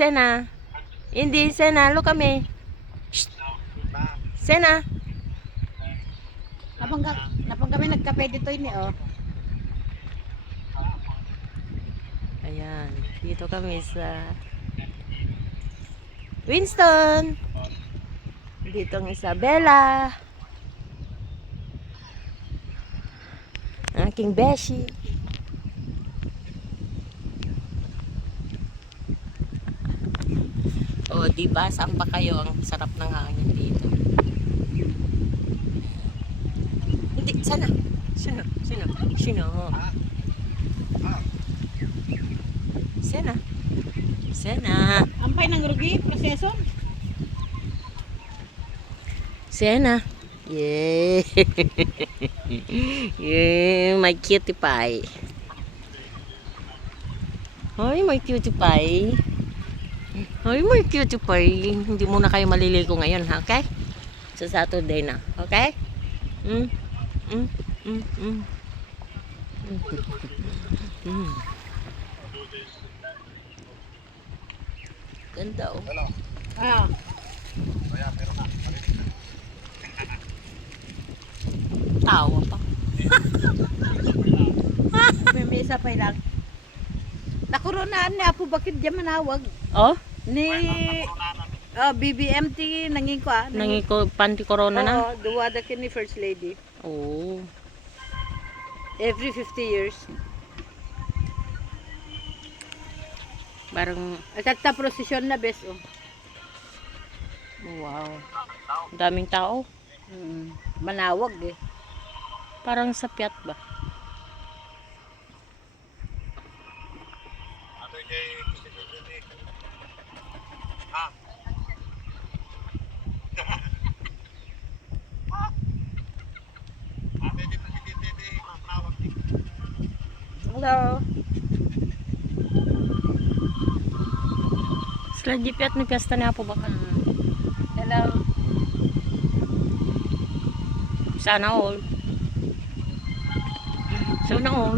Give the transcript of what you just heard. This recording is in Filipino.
Sena. Hindi, Sena. Look kami. Sena. Napang kami nagkape dito ini oh. Ayan. Dito kami sa Winston. Dito ang Isabela. Aking beshi. O, diba? Saan pa kayo? Ang sarap ng hangin dito. Hindi, sana. Sino? Sino? Sino? Sena. Sena. Ampay ng rugi, proseso. Sena. Yay. Yay, my cutie pie. Hoy, my cutie pie. Hoy, my cutie pie. Hindi muna kayo maliligo ngayon, ha? Okay? Sa Saturday na. Okay? Mm. Mm. Mm. Mm. Mm. Ganda, oh. Ah. Tawa pa. May mesa pa lang. Nakuronaan ni Apo bakit diyan manawag Oh? ni BBMT nanging ko Nangiko panty corona na? Oo, duwada kini First Lady. Oh. Every 50 years. Parang, At prosesyon na bes oh. wow. Daming tao. Manawag eh. Parang sa Piat ba? Hello. Sila di Piat ni piyesta na po baka. Hello. Sana all. Sana all.